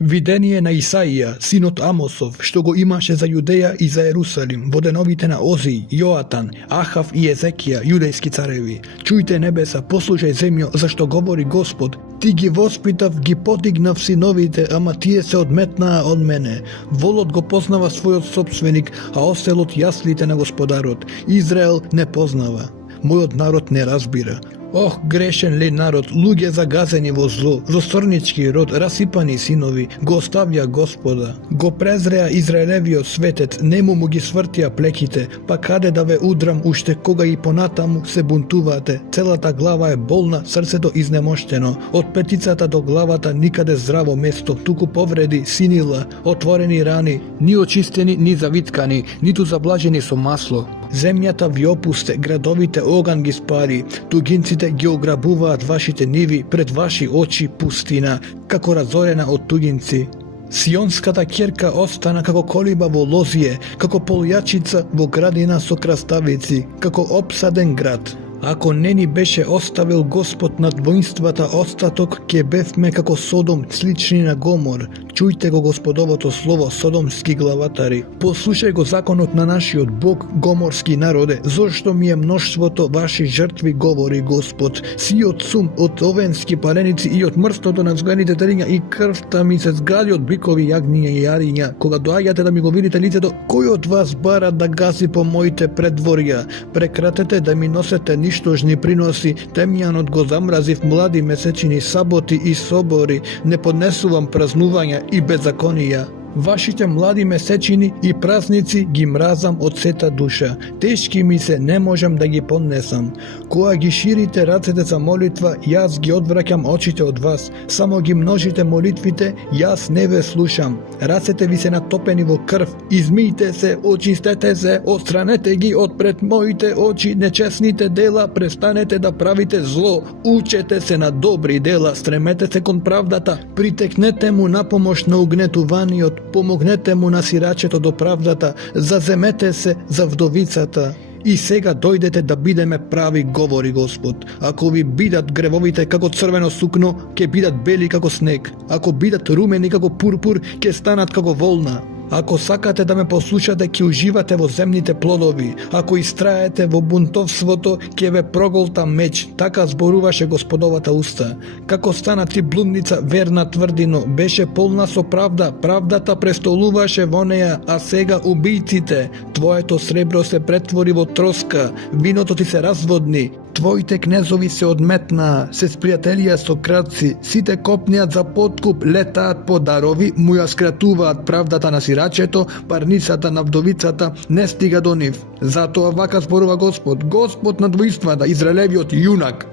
Видение на Исаија, синот Амосов, што го имаше за Јудеја и за Ерусалим, во деновите на Ози, Јоатан, Ахав и Езекија, јудејски цареви. Чујте небеса, послушај земјо, зашто говори Господ. Ти ги воспитав, ги подигнав синовите, ама тие се одметнаа од мене. Волот го познава својот собственик, а оселот јаслите на Господарот. Израел не познава. Мојот народ не разбира. Ох, грешен ли народ, луѓе загазени во зло, злосторнички род, расипани синови, го оставја Господа. Го презреа Израелевиот светец, нему му ги свртија плеките, па каде да ве удрам уште кога и понатаму се бунтувате. Целата глава е болна, срцето изнемоштено. Од петицата до главата никаде здраво место, туку повреди, синила, отворени рани, ни очистени, ни завиткани, ниту заблажени со масло. Земјата ви опусте, градовите оган ги спали, тугинците ги ограбуваат вашите ниви, пред ваши очи пустина, како разорена од тугинци. Сионската ќерка остана како колиба во лозие, како полјачица во градина со краставици, како опсаден град. Ако не ни беше оставил Господ над воинствата остаток, ке бевме како Содом, слични на Гомор. Чујте го Господовото слово, содомски главатари. Послушај го законот на нашиот Бог, гоморски народе, зошто ми е мноштвото ваши жртви, говори Господ. Сиот сум од овенски паленици и од мрстото на зглените телиња и крвта ми се згади од бикови, јагниња и јариња. Кога доаѓате да ми го видите лицето, кој од вас бара да гази по моите предворија? Прекратете да ми носете ништожни приноси, темјанот го замразив, млади месечини, саботи и собори, не поднесувам празнувања и беззаконија. Вашите млади месечини и празници ги мразам од сета душа. Тешки ми се, не можам да ги поднесам. Кога ги ширите рацете за молитва, јас ги одвраќам очите од вас. Само ги множите молитвите, јас не ве слушам. Рацете ви се натопени во крв. Измијте се, очистете се, отстранете ги од пред моите очи нечесните дела, престанете да правите зло. Учете се на добри дела, стремете се кон правдата, притекнете му на помош на угнетуваниот, помогнете му на сирачето до правдата, заземете се за вдовицата. И сега дојдете да бидеме прави, говори Господ. Ако ви бидат гревовите како црвено сукно, ќе бидат бели како снег. Ако бидат румени како пурпур, ќе станат како волна. Ако сакате да ме послушате, ќе уживате во земните плодови. Ако истраете во бунтовството, ќе ве проголта меч. Така зборуваше Господовата уста. Како стана ти блудница, верна тврдино, беше полна со правда, правдата престолуваше во неја, а сега убијците. Твоето сребро се претвори во троска, виното ти се разводни. Твоите кнезови се одметнаа, се спријателија со крадци, сите копнеат за подкуп, летаат по дарови, му ја скратуваат правдата на сирачето, парницата на вдовицата не стига до нив. Затоа вака зборува Господ, Господ над воинствата, Израелевиот јунак.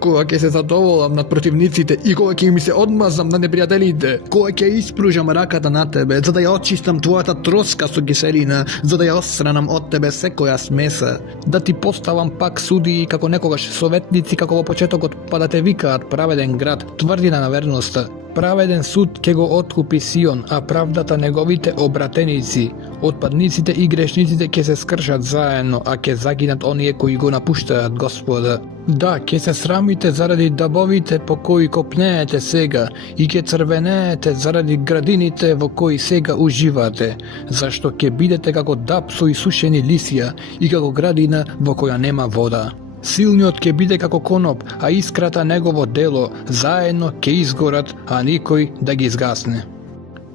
Кога ќе се задоволам над противниците и кога ќе ми се одмазам на непријателите, кога ќе испружам раката на тебе, за да ја очистам твојата троска со киселина, за да ја отстранам од тебе секоја смеса, да ти поставам пак судии како некогаш советници, како во почетокот, па да те викаат праведен град, тврдина на верноста. Праведен суд ќе го откупи Сион, а правдата неговите обратеници. Отпадниците и грешниците ќе се скршат заедно, а ќе загинат оние кои го напуштаат Господа. Да, ќе се срамите заради дабовите по кои копнеете сега и ќе црвенеете заради градините во кои сега уживате, зашто ќе бидете како даб со исушени лисија и како градина во која нема вода. Силниот ќе биде како коноп, а искрата негово дело, заедно ќе изгорат, а никој да ги изгасне.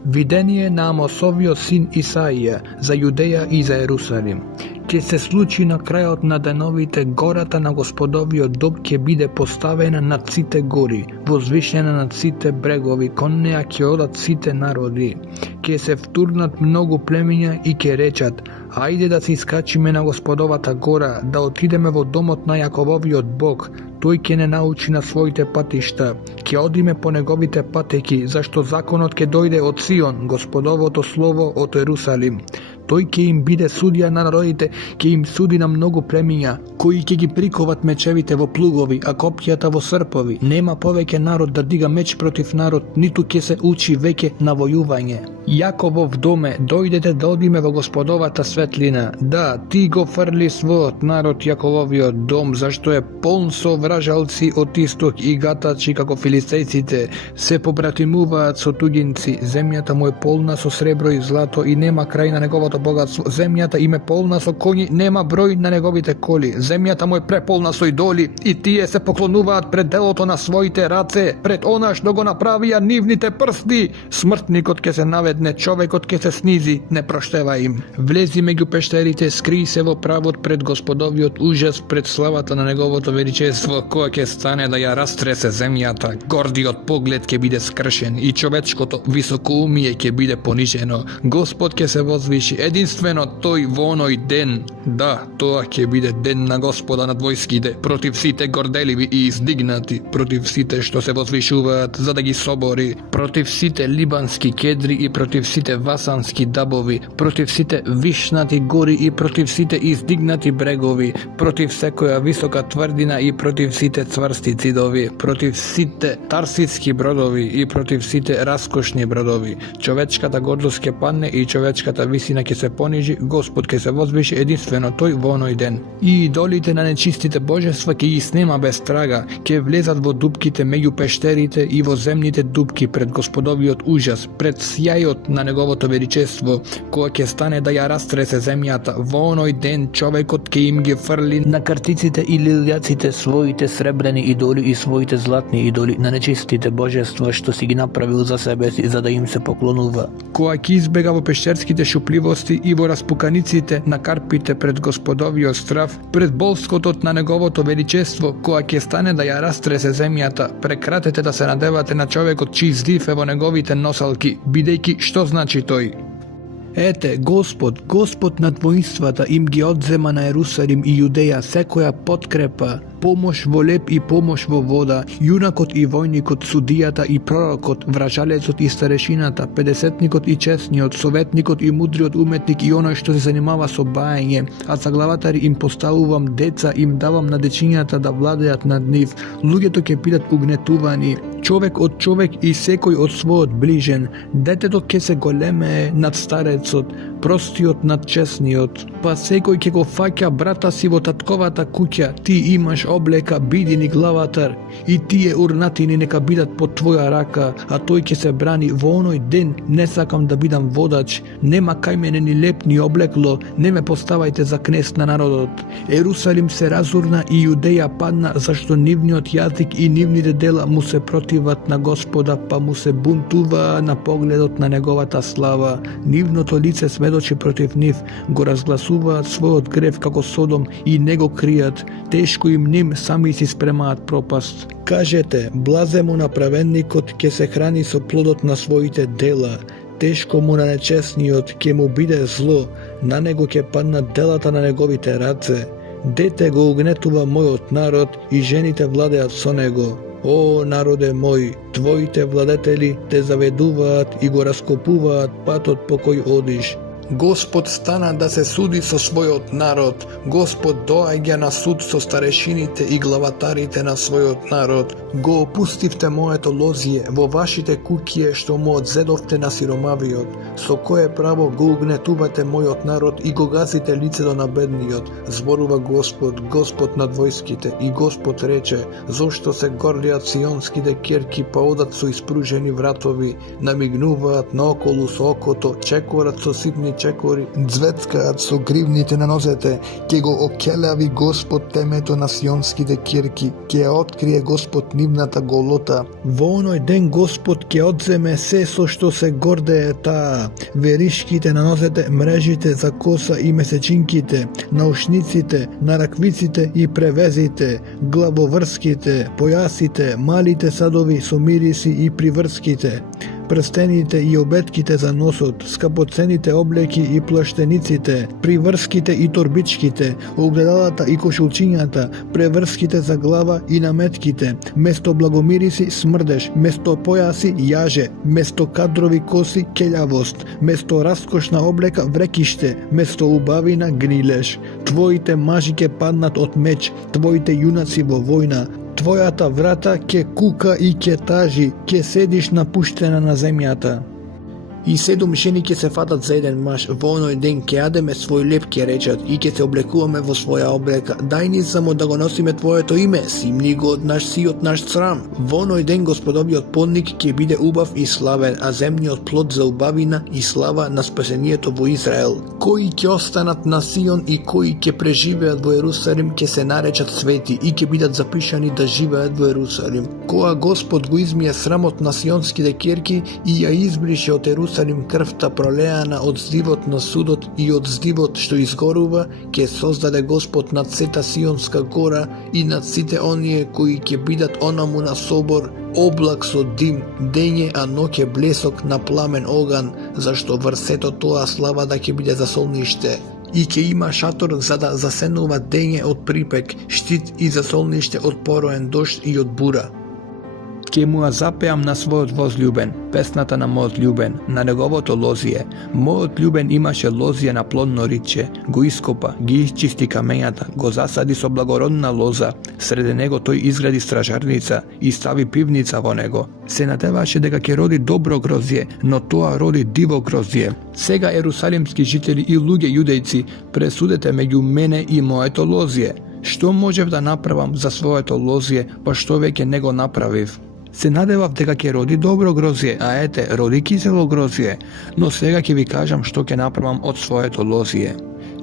Видение на Амосовиот син Исаија за Јудеја и за Ерусалим. Ќе се случи на крајот на деновите, гората на Господовиот дом ќе биде поставена над сите гори, возвишена над сите брегови, кон неа ќе одат сите народи. Ќе се втурнат многу племиња и ќе речат: ајде да се искачиме на Господовата гора, да отидеме во домот на Јакововиот Бог. Тој ќе не научи на своите патишта, ќе одиме по неговите патеки, зашто законот ќе дојде од Сион, Господовото слово од Ерусалим. Тој ќе им биде судија на народите, ќе им суди на многу племиња, кои ќе ги приковат мечевите во плугови, а копјата во српови. Нема повеќе народ да дига меч против народ, ниту ќе се учи веќе на војување. Jakovov dome, dojdete da odime во Господовата светлина. Да, ти го фрли својот народ Јакововиот дом, зашто е полн со вражалци од исток и гатачи како филистејците, се побратимуваат со туѓинци. Земјата му е полна со сребро и злато и нема крај на неговото богатство. Земјата им е полна со коњи, нема број на неговите коли. Земјата му е преполна со идоли и тие се поклонуваат пред делото на своите раце, пред она што го направија нивните прсти. Смртникот ќе се наведне, човекот ќе се снизи, не проштева им. Влези меѓу пештерите, скри се во правот пред Господовиот ужас, пред славата на неговото величество, која ќе стане да ја растресе земјата. Гордиот поглед ќе биде скршен и човечкото високоумие ќе биде понижено. Господ ќе се возвиши, единствено тој во оној ден. Да, тоа ќе биде ден на Господа над војските, против сите горделиви и издигнати, против сите што се возвишуваат за да ги собори, против сите либански кедри и против сите васански дабови, против сите вишнати гори и против сите издигнати брегови, против секоја висока тврдина и против сите цврсти цидови, против сите тарситски бродови и против сите раскошни бродови. Човечката гордост ќе падне и човечката висина ќе се понижи, Господ ќе се возвиши, единствено тој во оној ден. И идолите на нечистите божества ќе ги снема без трага, ќе влезат во дупките меѓу пештерите и во земните дупки пред Господовиот ужас, пред сјајот на неговото величество, кој ќе стане да ја растресе земјата. Во оној ден човекот ќе им ги фрли на картиците и лилјаците своите сребрени идоли и своите златни идоли на нечистите божества што си ги направил за себе си, за да им се поклонува. Кој ќе избега во пештерските шупливости и во распуканиците на карпите пред Господовиот страв, пред болскотот на неговото величество, кој ќе стане да ја растресе земјата. Прекратете да се надевате на човекот чиј здив е во неговите носалки, бидејќи што значи тој? Ете, Господ над воинствата им ги одзема на Ерусалим и Јудеја секоја подкрепа, помош во леп и помош во вода, јунакот и војникот, судијата и пророкот, вражалецот и старешината, педесетникот и честниот, советникот и мудриот уметник и оној што се занимава со баење, а за главатари им поставувам деца, им давам на дечињата да владеат над нив, луѓето ќе бидат угнетувани, човек од човек и секој од својот ближен, детето ќе се големее над старецот, простиот над честниот, па секој ќе го фаќа брата си во татковата куќа, ти имаш облека, биди ни главатар, и тие урнатини нека бидат под твоја рака, а тој ќе се брани во оној ден, не сакам да бидам водач, нема кај мене ни леп ни облекло, не ме поставајте за кнез на народот. Ерусалим се разурна и Јудеја падна, зашто нивниот јазик и нивните дела му се противат на Господа, па му се бунтува на погледот на неговата слава. Нивното лице сведочи против нив, го разгласуваат својот грев како Содом и не го кријат, тешко им ним сами си спремаат пропаст. Кажете, блазе му на праведникот ќе се храни со плодот на своите дела, тешко му на нечестниот ќе му биде зло, на него ќе паднат делата на неговите раце. Дете го угнетува мојот народ и жените владеат со него. О, народе мој, твоите владетели те заведуваат и го раскопуваат патот по кој одиш. Господ стана да се суди со својот народ. Господ доаѓа на суд со старешините и главатарите на својот народ. Го опустивте моето лозие во вашите куќи што му одзедовте на сиромавиот. Со кое право го угнетувате мојот народ и го газите лицето на бедниот. Зборува Господ, Господ над војските, и Господ рече: зошто се гордиат сионските керки, па одат со испружени вратови, намигнуваат наоколу со окото, чекорат со ситни чекори, звецкаат со гривните на нозете, ќе го окелави Господ темето на сионските кирки, ќе ја открие Господ нивната голота. Во оној ден Господ ќе одземе се со што се гордее таа, веришките на нозете, мрежите за коса и месечинките, наушниците, нараквиците и превезите, главоврските, појасите, малите садови со мириси и приврските, прстените и обетките за носот, скапоцените облеки и плаштениците, приврските и торбичките, огледалата и кошулчињата, преврските за глава и наметките, место благомириси смрдеш, место појаси јаже, место кадрови коси келјавост, место раскошна облека врекиште, место убавина гнилеш. Твоите мажи ќе паднат од меч, твоите јунаци во војна. Твојата врата ќе кука и ќе тажи, ќе седиш напуштена на земјата. И 7 жени ќе се фатат за еден маж, во оној ден ќе јадеме свој леп ќе речат и ќе се облекуваме во своја облека. Дај ни само да го носиме твоето име, симни го од наш сиот наш срам. Во оној ден Господовиот подник ќе биде убав и славен, а земниот плод за убавина и слава на спасението во Израел. Кои ќе останат на Сион и кои ќе преживеат во Ерусалим ќе се наречат свети и ќе бидат запишани да живеат во Ерусалим. Кога Господ го измие срамот на сионските ќерки и ја избрише од Ерусалим крвта пролеана од здивот на судот и од здивот што изгорува, ќе создаде Господ над сета Сионска гора и над сите оние кои ќе бидат онаму на собор, облак со дим, дење, а ноќе блесок на пламен оган, зашто врз сето тоа славата ќе биде за солниште. И ќе има шатор за да засенува дење од припек, штит и за солниште од пороен дожд и од бура. Ќе му ја запеам на својот возлюбен, песната на мојот љубен, на неговото лозие. Мојот љубен имаше лозие на плодно риче, го ископа, ги исчисти камењата, го засади со благородна лоза, среде него тој изгради стражарница и стави пивница во него. Се надеваше дека ќе роди добро грозје, но тоа роди диво грозје. Сега ерусалимски жители и луѓе јудејци, пресудете меѓу мене и моето лозие. Што можев да направам за своето лозие, па што веќе не го направив? Се надевав дека ќе роди добро грозје, а ете, роди кисело грозје, но сега ќе ви кажам што ќе направам од своето лозие.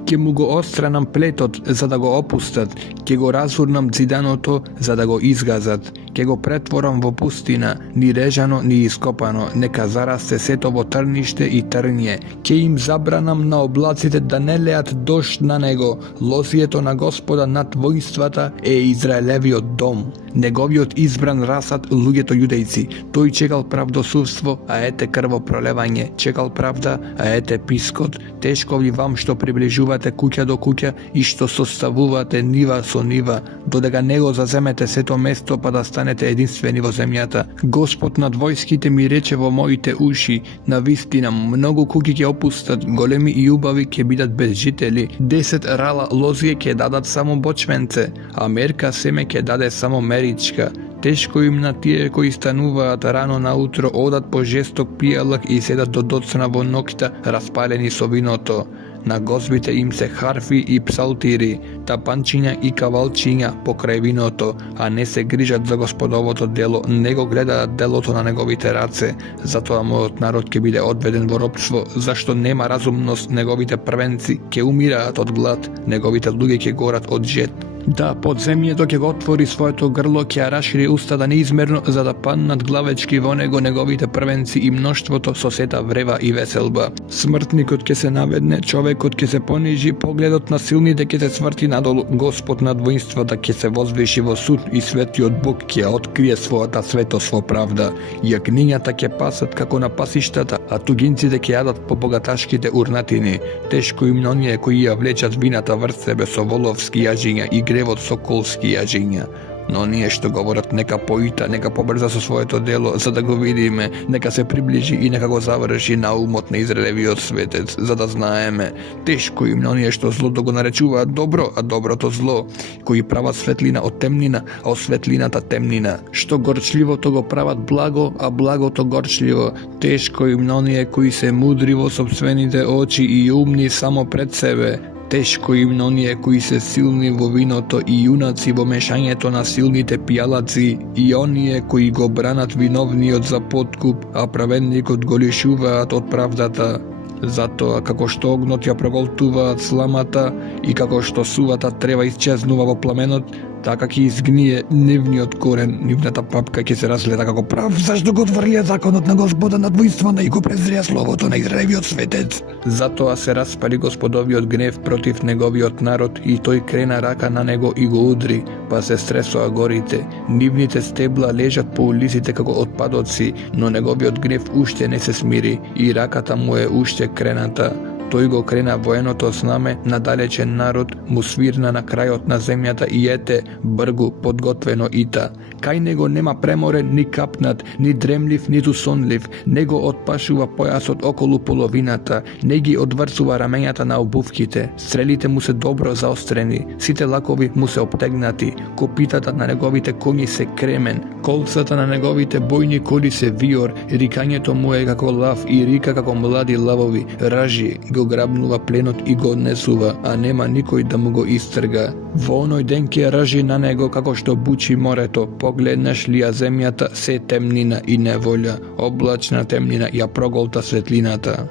Ќе му го отстранам плетот за да го опустат, ќе го разурнам зиданото за да го изгазат, ќе го претворам во пустина, ни режано, ни ископано, нека зарасте сето во трниште и трње, ќе им забранам на облаците да не леат дожд на него, лозието на Господа над воинствата е Израелевиот дом. Неговиот избран расад луѓето јудејци, тој чекал правдосудство, а ете крвопролевање, чекал правда, а ете пискот. Тешко ви вам што приближувате куќа до куќа и што составувате нива со нива, додека не го заземете сето место па да станете единствени во земјата. Господ над војските ми рече во моите уши, навистина многу куќи ќе опустат, големи и убави ќе бидат без жители, 10 рала лозие ќе дадат само бочвенце, а мерка семе ќе даде само меричка. Тешко им на тие кои стануваат рано наутро, одат по жесток пијалак и седат до доцна во ноќта распалени со виното. На гозбите им се харфи и псалтири, тапанчиња и кавалчиња покрај виното, а не се грижат за Господовото дело, не го гледаат делото на неговите раце. Затоа мојот народ ќе биде одведен во робство, зашто нема разумност, неговите првенци ќе умираат од глад, неговите луѓе ќе горат од жет. Да, подземјето ќе го отвори своето грло, ќе ја рашири устата неизмерно, за да паднат главечки во него неговите првенци и мноштвото со сета врева и веселба. Смртникот ќе се наведне, човекот ќе се понижи, погледот на силните ќе се сврти надолу, Господ над воинствата ќе се возвиши во суд и светиот Бог ќе открие својата светост во правда. Јагнињата ќе пасат како на пасиштата, а тугинците ќе јадат по богаташките урнатини. Тешко им на оние кои ја влечат вината врз себе со воловски јажиња и гревот со колски јажиња. Но ние што говорат нека поита, нека побрза со своето дело, за да го видиме, нека се приближи и нека го заврши наумот на Израелевиот светец, за да знаеме. Тешко им на оние што злото го наречуваат добро, а доброто зло, кои прават светлина од темнина, а од светлината темнина. Што горчливото го прават благо, а благото горчливо. Тешко им на оние кои се мудри во сопствените очи и умни само пред себе. Тешко им на оние кои се силни во виното и јунаци во мешањето на силните пијалаци и оние кои го бранат виновниот за подкуп, а праведникот го лишуваат од правдата. Затоа, како што огнот ја проголтуваат сламата и како што сувата трева исчезнува во пламенот, така ќе изгние нивниот корен, нивната папка ќе се разгледа како прав, зашто го отврлија законот на Господа над воинствата и го презрија словото на Израелевиот светец. Затоа се распали Господовиот гнев против неговиот народ и тој крена рака на него и го удри, па се стресоа горите. Нивните стебла лежат по улиците како отпадоци, но неговиот гнев уште не се смири и раката му е уште крената. Тој го крена военото знаме на далечен народ, му свирна на крајот на земјата и ете, бргу подготвено ита. Кај него нема преморен ни капнат, ни дремлив, ниту сонлив, него отпашува појасот околу половината, не ги одврсува рамењата на обувките, стрелите му се добро заострени, сите лакови му се обтегнати, копитата на неговите коњи се кремен, колцата на неговите бојни коли се виор, рикањето му е како лав и рика како млади лавови, ражи, го грабнува пленот и го однесува, а нема никој да му го истрга. Во оној ден ќе ражи на него како што бучи морето, погледнеш ли ја земјата се темнина и неволја, облачна темнина ја проголта светлината.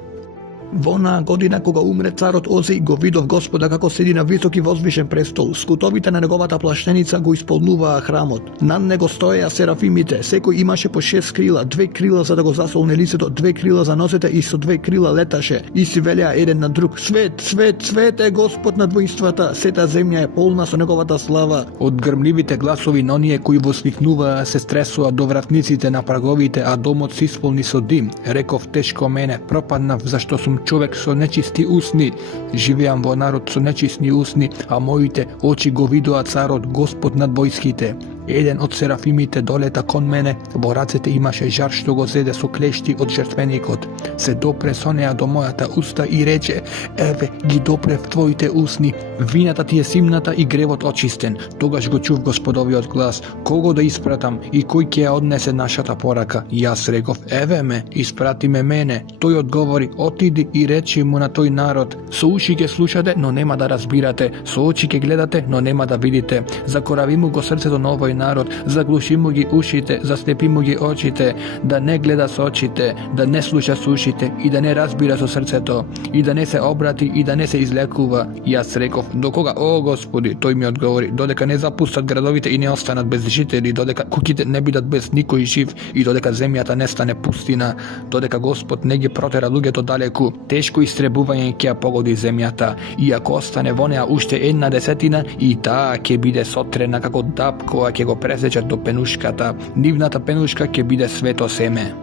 Во онаа година кога умре царот Ози, го видов Господа како седи на високи возвишен престол. Скутовите на неговата плаштеница го исполнуваа храмот. Над него стоеа серафимите, секој имаше по 6 крила, 2 крила за да го засолне лицето, 2 крила за носете и со 2 крила леташе. И си велеа еден на друг: Свет, свет, свет е Господ над воинствата, сета земја е полна со неговата слава. Од грмливите гласови на оние кои восвикнуваа се стресува до вратниците на праговите, а домот се исполни со дим. Реков тешко мене, пропаднав зашто сум човек со нечисти усни. Живеам во народ со нечисти усни, а моите очи го видоа царот, Господ над војските. Еден од серафимите долета кон мене, во рацете имаше жар што го зеде со клешти од жртвеникот. Се допре со неа до мојата уста и рече: Еве, ги допрев твоите усни, вината ти е симната и гревот очистен. Тогаш го чув Господовиот глас: Кого да испратам и кој ќе ја однесе нашата порака? Јас реков: Еве ме, испрати ме мене. Тој одговори: Отиди и речи му на тој народ: Со уши ќе слушате, но нема да разбирате, со очи ќе гледате, но нема да видите. Закорави му го срцето на овој народ, заглуши му ги ушите, заслепи му ги очите, да не гледа со очите, да не слуша со ушите и да не разбира со срцето, и да не се обрати и да не се излекува. Јас реков: До кога, о Господи? Тој ми одговори: Додека не запустат градовите и не останат без жители, додека куќите не бидат без никој жив и додека земјата не стане пустина, додека Господ не ги протера луѓето далеку, тешко истребување ќе ја погоди земјата, и ако остане во неа уште 1/10, и таа ќе биде сотрена како дап која ќе го пресечат до пенушката. Нивната пенушка ќе биде свето семе.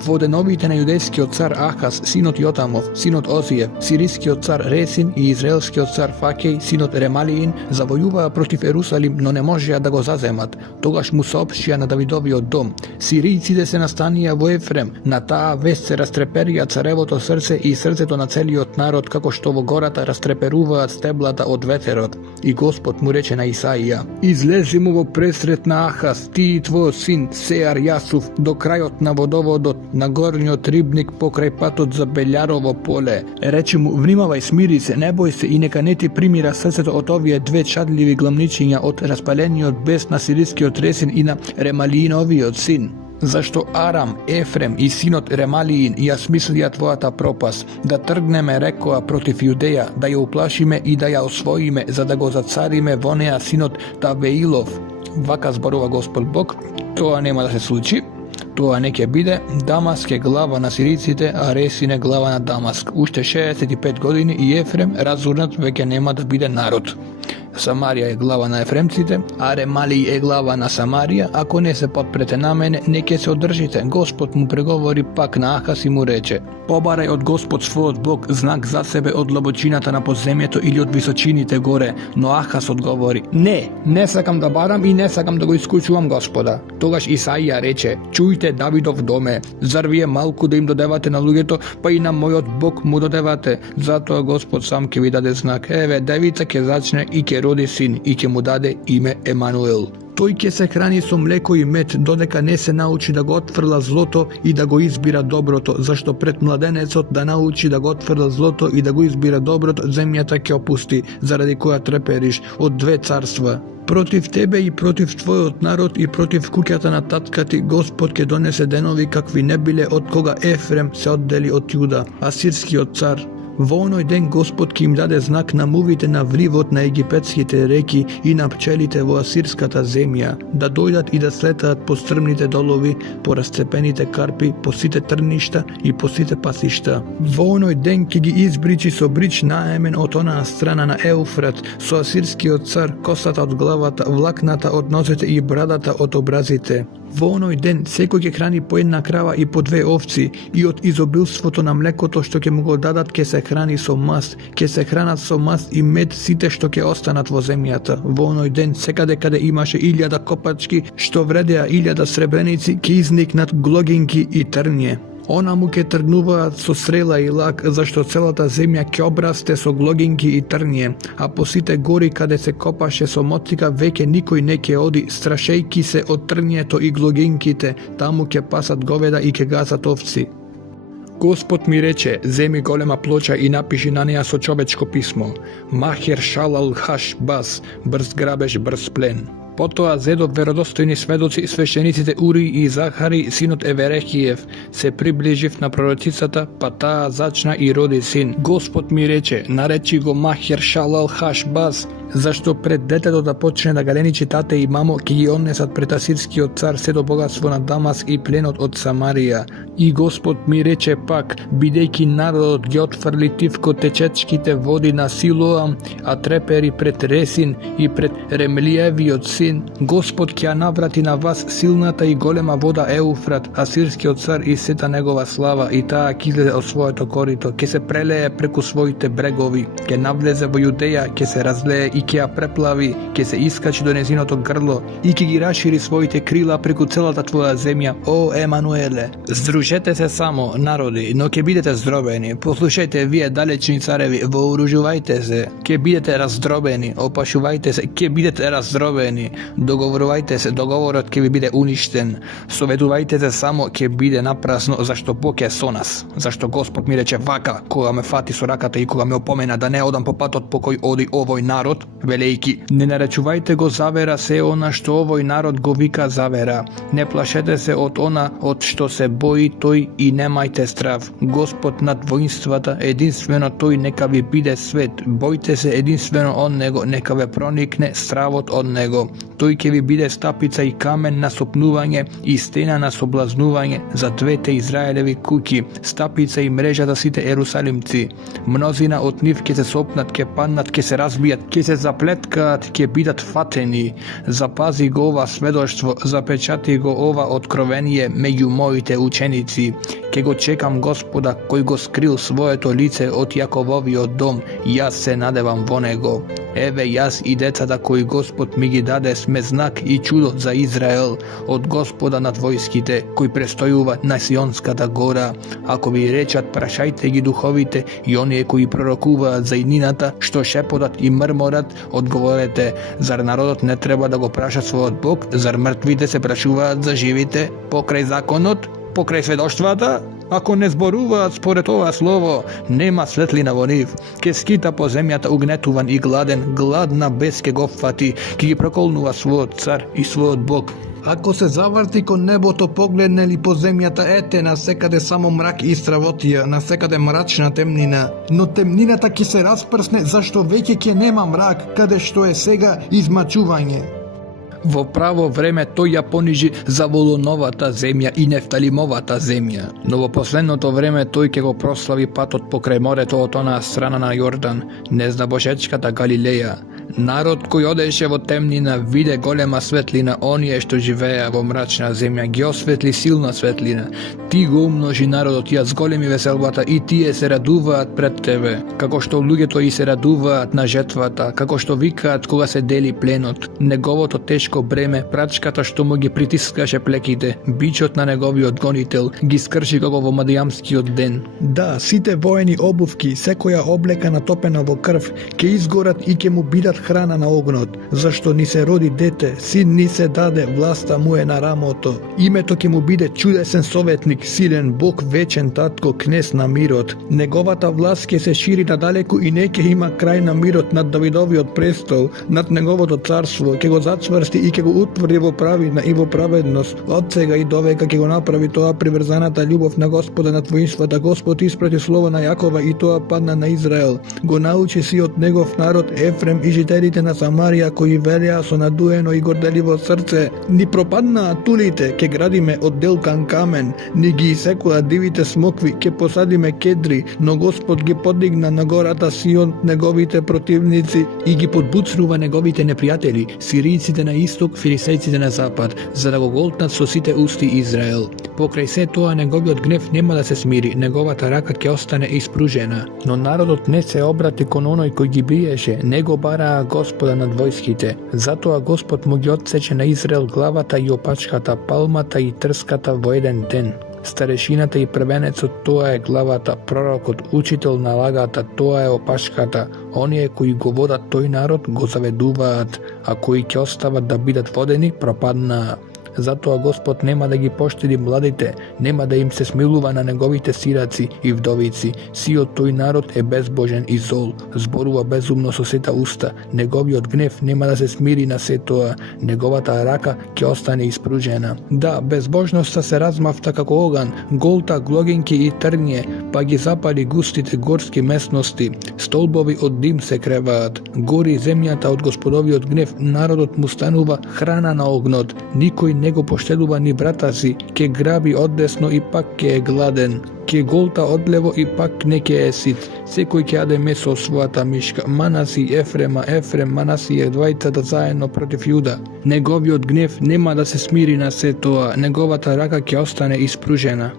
Во деновите на јудејскиот цар Ахаз, синот Јотамов, синот Озиев, сирискиот цар Ресин и израелскиот цар Факеј, синот Ремалиин, завојуваа против Ерусалим, но не можеа да го заземат. Тогаш му соопштија на Давидовиот дом: Сиријците се настанија во Ефрем. На таа вест се растреперија царевото срце и срцето на целиот народ, како што во гората растреперуваат стеблата од ветерот. И Господ му рече на Исаија: Излези му во пресред на Ахаз, ти и твојот син Сеар Јасуф, до крајот на водоводот, на горниот рибник покрај патот за Белјарово поле. Рече му: Внимавај, смири се, не бој се и нека не ти примира срцето од овие две чадливи гламничиња, од распалениот бес на сирискиот Ресин и на Ремалииновиот син. Зашто Арам, Ефрем и синот Ремалиин ја смислија твојата пропас, да тргнеме рекоа против Јудеја, да ја уплашиме и да ја освоиме, за да го зацариме во неа синот Тавеилов. Вака зборува Господ Бог: Тоа нема да се случи. Тоа не ќе биде. Дамаск е глава на сириците, а Ресин е глава на Дамаск. Уште 65 години и Ефрем, разурнат, веќе нема да биде народ. Самарија е глава на ефремците, а Ремалии е глава на Самарија. Ако не се подпрете на мене, не ќе се одржите. Господ му преговори пак на Ахаз и му рече: Побарај од Господ својот Бог знак за себе од длабочината на подземјето или од височините горе. Но Ахаз одговори: Не сакам да барам и не сакам да го исклучувам Господа. Тогаш Исаија рече: Чујте, Давидов доме, зар вие малку да им додевате на луѓето, па и на мојот Бог му додевате? Затоа Господ сам ќе ви даде знак. Еве, девица ќе зачне и ќе роди син и ќе му даде име Емануел. Тој ќе се храни со млеко и мед, додека не се научи да го отфрла злото и да го избира доброто, зашто пред младенецот да научи да го отфрла злото и да го избира доброто, земјата ќе опусти, заради која трепериш, од две царства. Против тебе и против твојот народ и против куќата на татка ти Господ ќе донесе денови какви не биле од кога Ефрем се оддели од Јуда, асирскиот цар. Во оној ден Господ ќе им даде знак на мувите на вривот на египетските реки и на пчелите во асирската земја, да дојдат и да слетаат по стрмните долови, по расцепените карпи, по сите трништа и по сите пасишта. Во оној ден ќе ги избричи со брич наемен од онаа страна на Еуфрат, со асирскиот цар, косата од главата, влакната од нозете и брадата од образите. Во оној ден секој ќе храни по една крава и по две овци, и од изобилството на млекото што ќе му го дадат ќе се се храни со маст, ќе се хранат со маст и мед сите што ќе останат во земјата. Во оној ден секаде каде имаше 1000 копачки што вредеа 1000 сребреници, ќе изникнат глогинки и трње. Онаму ќе тргнуваат со стрела и лак, зашто целата земја ќе обрасте со глогинки и трње, а по сите гори каде се копаше со мотика веќе никој не ќе оди, страшејки се од трњето и глогинките, таму ќе пасат говеда и ќе газат овци. Господ ми рече, земи голема плоча и напиши на неја со човечко писмо. Махер шалал хаш бас, брз грабеж, брз плен. Потоа зедов веродостојни сведоци, свештениците Ури и Захари, синот Еверехиев, се приближив на пророцицата, па таа зачна и роди син. Господ ми рече, наречи го Махер шалал хаш бас, зашто пред детето да почне да галеничи тате и мамо, ќе ги однесат пред асирскиот цар седо богатство на Дамаск и пленот од Самарија. И Господ ми рече пак, бидејќи народот ги отфрли тивко течечките води на Силоам, а трепери пред Ресин и пред Ремлиевиот син, Господ ќе ја наврати на вас силната и голема вода Еуфрат, асирскиот цар и сета негова слава, и таа ќе излезе од своето корито, ќе се прелее преку своите брегови, ќе навлезе во Јудеја, ќе се разлее и ќе ја преплави, ќе се искачи до незиното грло и ќе ги расшири своите крила преку целата твоја земја. О, Емануеле, здружете се само, народи, но ќе бидете здробени. Послушајте вие далечни цареви, вооружувајте се, ќе бидете раздробени, опашувајте се, ќе бидете раздробени, договорувајте се, договорот ќе ви биде уништен, советувајте се само, ќе биде напразно, зашто Бог е со нас. Зашто Господ ми рече вака, кога ме фати со раката и кога ме опомена да не одам по патот по кој оди овој народ, велејки, не наречувајте го завера се она што овој народ го вика завера. Не плашете се од она од што се бои тој и немајте страв. Господ над воинствата, единствено тој нека ви биде свет. Бојте се единствено од него, нека ве проникне стравот од него. Тој ќе ви биде стапица и камен на сопнување и стена на соблазнување за двете Израелеви куќи, стапица и мрежа за сите ерусалимци. Мнозина од нив ќе се сопнат, ќе паднат, ќе се разбијат, ќе се заплеткаат, ќе бидат фатени. Запази го ова сведоштво, запечати го ова откровение меѓу моите ученици. Ке го чекам Господа кој го скрил своето лице од Јакововиот дом, јас се надевам во него. Еве јас и децата кои Господ ми ги даде сме знак и чудо за Израел од Господа над војските, кој престојува на Сионската гора. Ако ви речат, прашајте ги духовите и оние кои пророкуваат за иднината, што шепотат и мрморат, одговорете, зар народот не треба да го праша својот Бог, зар мртвите се прашуваат за живите, покрај законот, покрај сведоштвата? Ако не зборуваат според ова слово, нема светлина во нив. Ке скита по земјата угнетуван и гладен, гладна бес ке го фати, ке ги проколнува својот цар и својот Бог. Ако се заврти кон небото, погледне ли по земјата, ете, насекаде само мрак и стравотија, насекаде мрачна темнина. Но темнината ќе се распрсне, зашто веќе ќе нема мрак, каде што е сега измачување. Во право време тој ја понижи Заволоновата земја и Нефталимовата земја, но во последното време тој ќе го прослави патот покрај морето од онаа страна на Јордан, незнабожечката Галилеја. Народ кој одеше во темнина виде голема светлина, оние што живееа во мрачна земја ги осветли силна светлина. Ти го умножи народот ја зголеми веселбата и тие се радуваат пред тебе, како што луѓето и се радуваат на жетвата, како што викаат кога се дели пленот. Неговото тешко бреме, прачката што му ги притискаше плеките, бичот на неговиот гонител ги скрши како во Мадијамскиот ден. Да, сите воени обувки, секоја облека натопена во крв, ќе изгорат и ќе му бидат храна на огнот, зашто ни се роди дете, син ни се даде, власта му е на рамото. Името ќе му биде чудесен советник, силен Бог, вечен татко, кнез на мирот. Неговата власт ќе се шири надалеку и не ќе има крај на мирот над Давидовиот престол, над неговото царство, ќе го зачврсти и ќе го утврди во правина и во праведност. Од сега и довека ќе го направи тоа приврзаната љубов на Господа над воинствата. Господ испрати слово на Јакова и тоа падна на Израел. Го научи си од негов народ Ефрем и непријателите на Самарија кои велеа со надуено и горделиво срце: ни пропаднаа тулите, ке градиме од делкан камен, ни ги исекоа дивите смокви, ке посадиме кедри, но Господ ги подигна на гората Сион неговите противници и ги подбуцнува неговите непријатели, сиријците на исток, филисејците на запад, за да го голтнат со сите усти Израел. Покрај се тоа неговиот гнев нема да се смири, неговата рака ќе остане испружена. Но народот не се обрати кон оној кој ги биеше, не го бараа Господа над војските. Затоа Господ му ги отсече на Израел главата и опачката, палмата и трската во еден ден. Старешината и првенецот, тоа е главата, пророкот, учител на лагата, тоа е опашката. Оние кои го водат тој народ го заведуваат, а кои ќе остават да бидат водени пропаднаа. Затоа Господ нема да ги поштеди младите, нема да им се смилува на неговите сираци и вдовици. Сиот тој народ е безбожен и зол, зборува безумно со сета уста. Неговиот гнев нема да се смири на се тоа, неговата рака ќе остане испружена. Да, безбожноста се размавта како оган, голта, глогинки и трње, па ги запали густите горски местности. Столбови од дим се креваат, гори земјата од Господовиот гнев, народот му станува храна на огнот. Никој не го поштедува ни брата си, ке граби одесно и пак ке е гладен, ке голта одлево и пак не ке е сит. Секој ќе яде месо својата мишка. Манаси, Ефрем, Манаси е двајцата заедно против Јуда. Неговиот гнев нема да се смири на се тоа, неговата рака ќе остане испружена.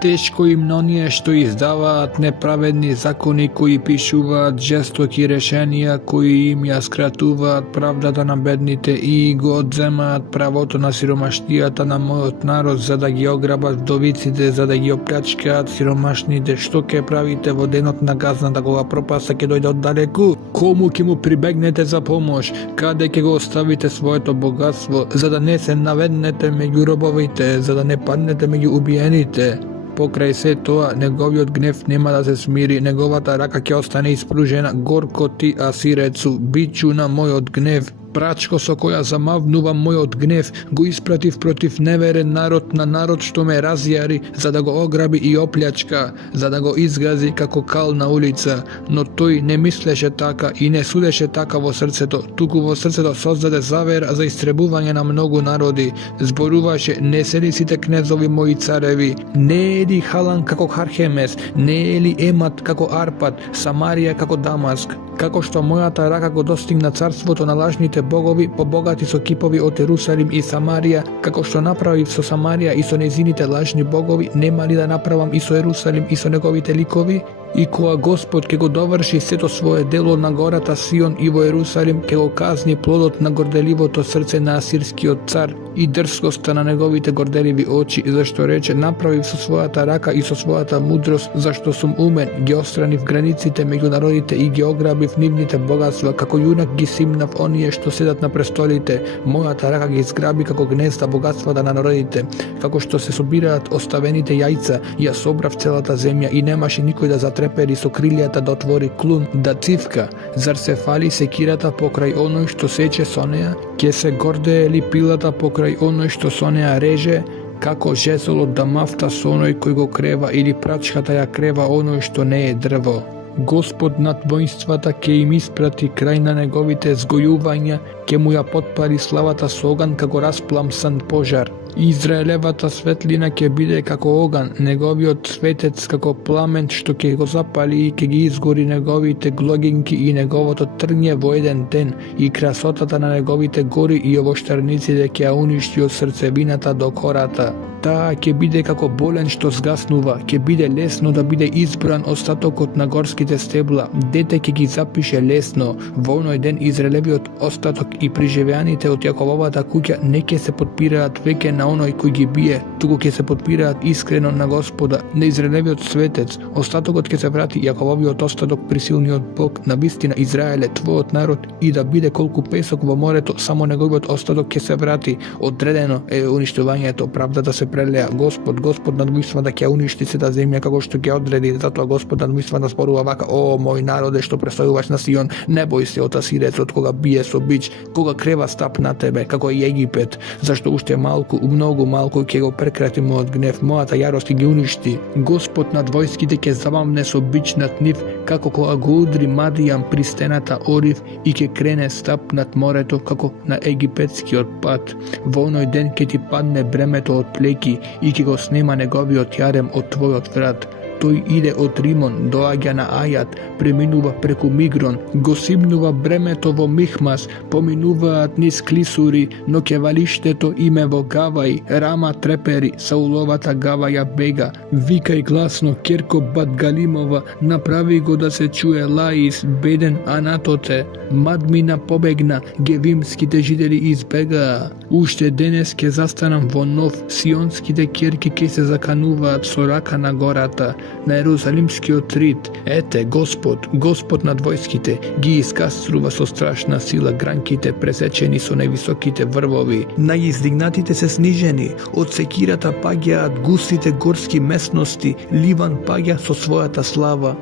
Тешко им на оние што издаваат неправедни закони, кои пишуваат жестоки решенија, кои им ја скратуваат правдата на бедните и го одземаат правото на сиромаштијата на мојот народ, за да ги ограбат вдовиците, за да ги оплячкаат сиромашните. Што ќе правите во денот на газната, кога пропаса ќе дојде оддалеку? Кому ќе му прибегнете за помош? Каде ќе го оставите своето богатство, за да не се наведнете меѓу робовите, за да не паднете меѓу убиените? Покрај се тоа, неговиот гнев нема да се смири, неговата рака ќе остане испружена. Горко ти, Асирецу, бичу на мојот гнев. Прачко со која замавнува мојот гнев, го испратив против неверен народ, на народ што ме разјари, за да го ограби и оплячка, за да го изгази како кал на улица. Но тој не мислеше така и не судеше така во срцето, туку во срцето создаде завера за истребување на многу народи. Зборуваше: не се ли сите кнезови мои цареви? Не е ли Халан како Хархемес? Не е ли Емат како Арпад? Самарија како Дамаск? Како што мојата рака го достигна царството на лажните богови, побогати со кипови од Ерусалим и Самарија, како што направив со Самарија и со незините лажни богови, нема ли да направам и со Ерусалим и со неговите ликови? И кога Господ ќе го доврши сето свое дело на гората Сион и во Ерусалим, ќе го казни плодот на горделивото срце на асирскиот цар и дрскоста на неговите горделиви очи, зашто рече: направив со својата рака и со својата мудрост, зашто сум умен, ги остранив границите меѓу народите и ги ограбив нивните богатства, како јунак ги симнав оние што седат на престолите. Мојата рака ги зграби како гнезда богатствата на народите, како што се собираат оставените јајца, ја собрав целата земја и немаше никој да затрепери со крилјата да отвори клун, да цивка. Зар се фали секирата покрај оној што сече со неа? Ке се гордее ли пилата покрај оној што со неа реже? Како жезлот да мафта со оној кој го крева, или прачката ја крева оној што не е дрво? Господ над воинствата ќе им испрати крај на неговите згојувања, ќе му ја потпали славата со оган како распламсан пожар. Израелевата светлина ќе биде како оган, неговиот светец како пламен што ќе го запали и ќе ги изгори неговите глогинки и неговото трње во еден ден, и красотата на неговите гори и овоштарниците ќе ја уништи од срцевината до кората. Таа ќе биде како болен што згаснува, ќе биде лесно да биде избран остатокот на горските стебла. Дете ќе ги запише лесно. Во оној ден Израелевиот остаток и преживеаните од Јакововата куќа не ќе се подпираат веќе на оној кој ги бие, туку ќе се подпираат искрено на Господа, на Израелевиот светец. Остатокот ќе се врати, Јакововиот остаток, присилниот Бог. На вистина Израеле, твојот народ, и да биде колку песок во морето, само неговиот остаток ќе се врати. Одредено е уништувањето, правдата се прелеа. Господ над воинствата ќе уништи сета земја како што ќе одреди. Затоа Господ над воинствата зборува вака: о, мој народе што престојуваш на Сион, не бој се од асирецот кога бие со бич, кога крева стап на тебе, како и Египет, зашто уште малку многу малку ќе го прекрати мојот гнев, мојата јарост ќе ги уништи. Господ над војските ќе забавне со бич над нив, како кога го удри Мадијан при стената Орив и ќе крене стап над морето како на египетскиот пат. Во оној ден ќе ти падне бремето од плеки и ќе го снема неговиот јарем од твојот врат. Тој иде од Римон, доаѓа на Ајат, преминува преку Мигрон, го симнува бремето во Михмас, поминуваат низ Клисури, но кевалиштето име во Гавај, Рама трепери, Сауловата Гаваја бега, викај гласно Керко Батгалимова, направи го да се чуе Лаис, беден Анатоте, Мадмина побегна, гевимските жители избегаа. Уште денес ќе застанам во нов, сионските керки ќе се закануваат со рака на гората, на Ерусалимскиот рид. Ете, Господ над војските, ги искаструва со страшна сила гранките пресечени со невисоките врвови. Најиздигнатите се снижени, од секирата паѓаат густите горски местности, Ливан паѓа со својата слава.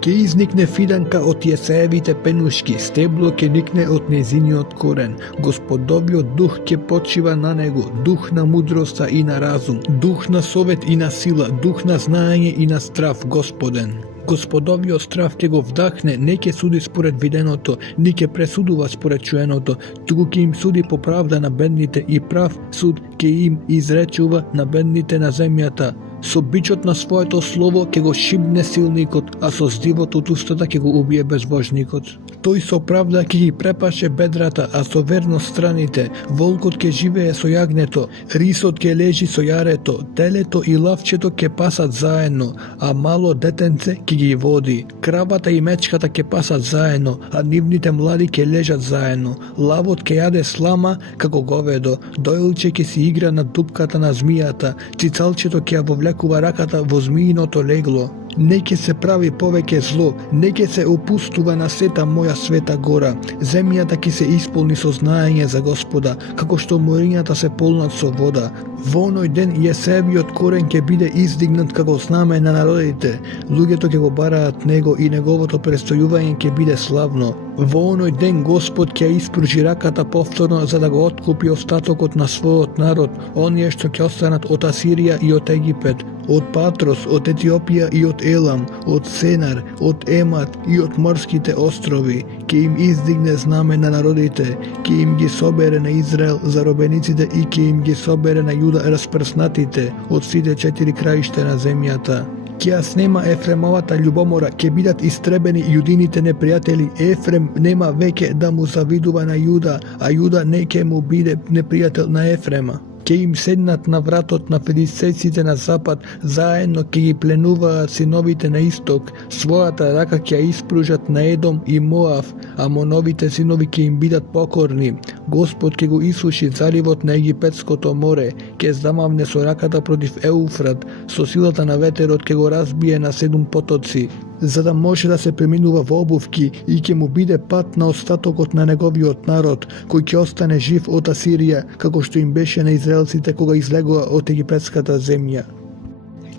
Ке изникне фиданка од Јесеевите пенушки, стебло ке никне од незиниот корен. Господовиот дух ке почива на него, дух на мудроста и на разум, дух на совет и на сила, дух на знаење и на страв Господен. Господовиот страв ќе го вдахне, не ќе суди според виденото, ни ќе пресудува според чуеното, туку ќе им суди по правда на бедните и прав суд ќе им изречува на бедните на земјата. Со бичот на своето слово ќе го шибне силникот, а со здивот од устата ќе го убие безбожникот. Тој со правда ќе ги препаше бедрата, а со верност страните. Волкот ќе живее со јагнето, рисот ќе лежи со јарето, телето и лавчето ќе пасат заедно, а мало детенце ќе ги води. Кравата и мечката ќе пасат заедно, а нивните млади ќе лежат заедно. Лавот ќе јаде слама како говедо, дојлче ќе си игра на дупката на змијата, цицалчето ќе ја вовлекува раката во змииното легло. Не ќе се прави повеќе зло, не ќе се опустува на сета моја света гора. Земјата ќе се исполни со знаење за Господа, како што морињата се полнат со вода. Во оној ден Јесеевиот корен ќе биде издигнат како знаме на народите. Луѓето ќе го бараат него и неговото престојување ќе биде славно. Во оној ден Господ ќе испружи раката повторно за да го откупи остатокот на својот народ, оние што ќе останат од Асирија и од Египет, од Патрос, од Етиопија и од Елам, од Сенар, од Емат и од морските острови. Ќе им издигне знаме на народите, ќе им ги собере на Израел заробениците и ќе им ги собере на Јуда распрснатите од сите 4 краишта на земјата. Ќе ја снема Ефремовата љубомора, ќе бидат истребени јудините непријатели. Ефрем нема веќе да му завидува на Јуда, а Јуда не ќе му биде непријател на Ефрема. Ќе им седнат на вратот на филистејците на запад, заедно ќе ги пленуваат синовите на исток, својата рака ќе ја испружат на Едом и Моав, а Моновите синови ќе им бидат покорни. Господ ќе го исуши заливот на Египетското море, ќе замавне со раката против Еуфрат, со силата на ветерот ќе го разбие на 7 потоци, за да може да се преминува во обувки и ќе му биде пат на остатокот на неговиот народ, кој ќе остане жив од Асирија, како што им беше на израелците кога излегува од египетската земја.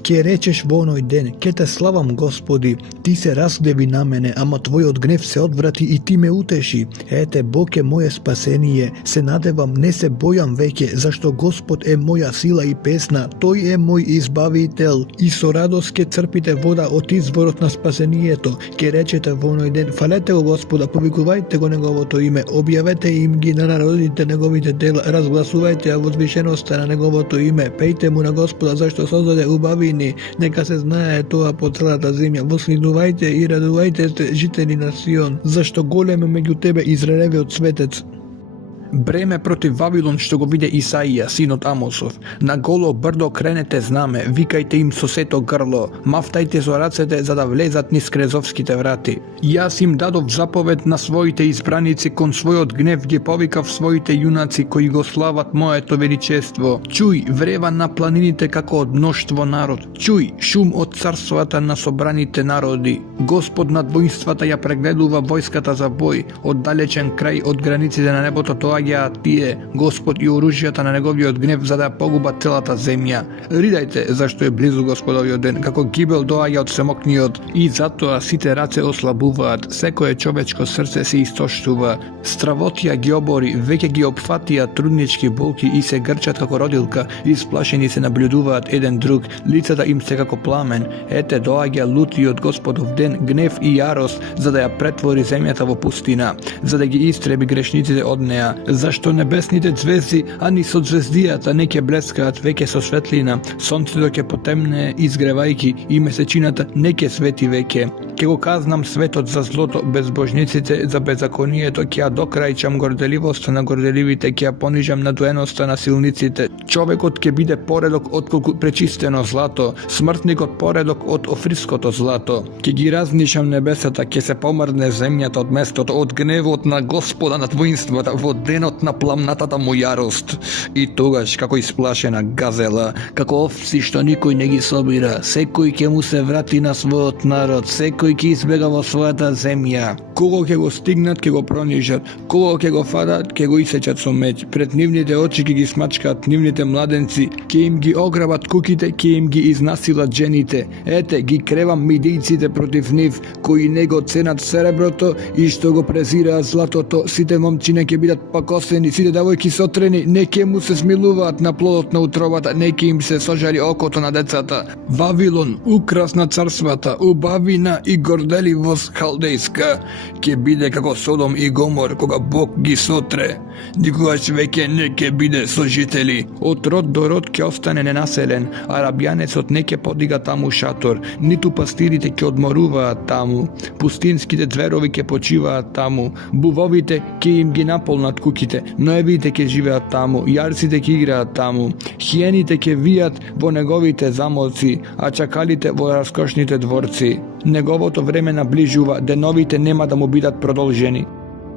Ке речеш во оној ден, ке те славам Господи, ти се разгневи на мене, ама твојот гнев се одврати и ти ме утеши. Ете, Бог е моје спасение, се надевам, не се бојам веќе, зашто Господ е моја сила и песна, тој е мој избавител. И со радост ке црпите вода од изворот на спасението. Ке речете во оној ден, фалете го Господа, повикувајте го неговото име, објавете им ги на народите неговите дела, разгласувајте ја возвишеноста на неговото име, пејте му на Господа, зашто создаде убави. Нека се знае тоа по целата земја. Вослинувајте и радувајте се, жители на Сион, зашто голем е меѓу тебе Израелевиот светец. Бреме против Вавилон што го виде Исаија, синот Амосов. На голо брдо кренете знаме, викајте им со сето грло, мафтајте со рацете за да влезат низ крезовските врати. Јас им дадов заповед на своите избраници, кон својот гнев ги повикав своите јунаци кои го слават моето величество. Чуј, врева на планините како од мноштво народ. Чуј, шум од царствата на собраните народи. Господ над воинствата ја прегледува војската за бој, од далечен крај од границите на небото тоа доаѓаат тие, Господ и оружјата на неговиот гнев за да ја погубат целата земја. Ридајте зашто е близу Господовиот ден, како гибел доаѓа од семокниот и затоа сите раце ослабуваат, секое човечко срце се истоштува. Стравотија ги обори, веќе ги опфатија труднички болки и се грчат како родилка, исплашени се наблюдуваат еден друг, лицата им се како пламен. Ете доаѓа лутиот Господов ден, гнев и јарост, за да ја претвори земјата во пустина, за да ги истреби грешниците од неа. Зашто небесните звезди, а ни со звездијата не ќе блескаат веќе со светлина, сонцето ќе потемне изгревајки и месечината не ќе свети веќе. Ќе го казнам светот за злото, безбожниците за беззаконието, ќе ја докрајчам горделивоста на горделивите, ќе ја понижам надуеноста на силниците. Човекот ќе биде поредок отколку пречистено злато, смртникот поредок од офирското злато. Ќе ги разнишам небесата, ќе се помрдне земјата од местото, од гневот на Господа над воинствата, во денот на пламнатата му јарост. И тогаш, како исплашена газела, како овци што никој не ги собира, секој ќе му се врати на својот народ, секој ќе избега во својата земја. Кого ќе го стигнат, ќе го пронижат, кого ќе го фатат, ќе го исечат со меч. Пред нивните очи ќе ги смачкаат нивните младенци, ќе им ги ограбат куките, ќе им ги изнасилат жените. Ете, ги кревам мидијците против нив, кои не го ценат сереброто и што го презираат златото. Сите момчине ќе бидат пакосени, сите девојки сотрени, не ќе му се смилуваат на плодот на утробата, не ќе им се сожари окото на децата. Вавилон, украс на царствата, убавина и горделивост халдејска, ќе биде како Содом и Гомор, кога Бог ги сотре. Никогаш веќе не ќе биде сожители. Од род до род ќе остане ненаселен, а рабјанецот не ќе подига таму шатор, ниту пастирите ќе одморуваат таму, пустинските зверови ќе почиваат таму, бувовите ќе им ги наполнат куките, ноевите ќе живеат таму, јарците ќе играат таму, хиените ќе вијат во неговите замоци, а чакалите во раскошните дворци. Неговото време наближува, деновите нема да му бидат продолжени.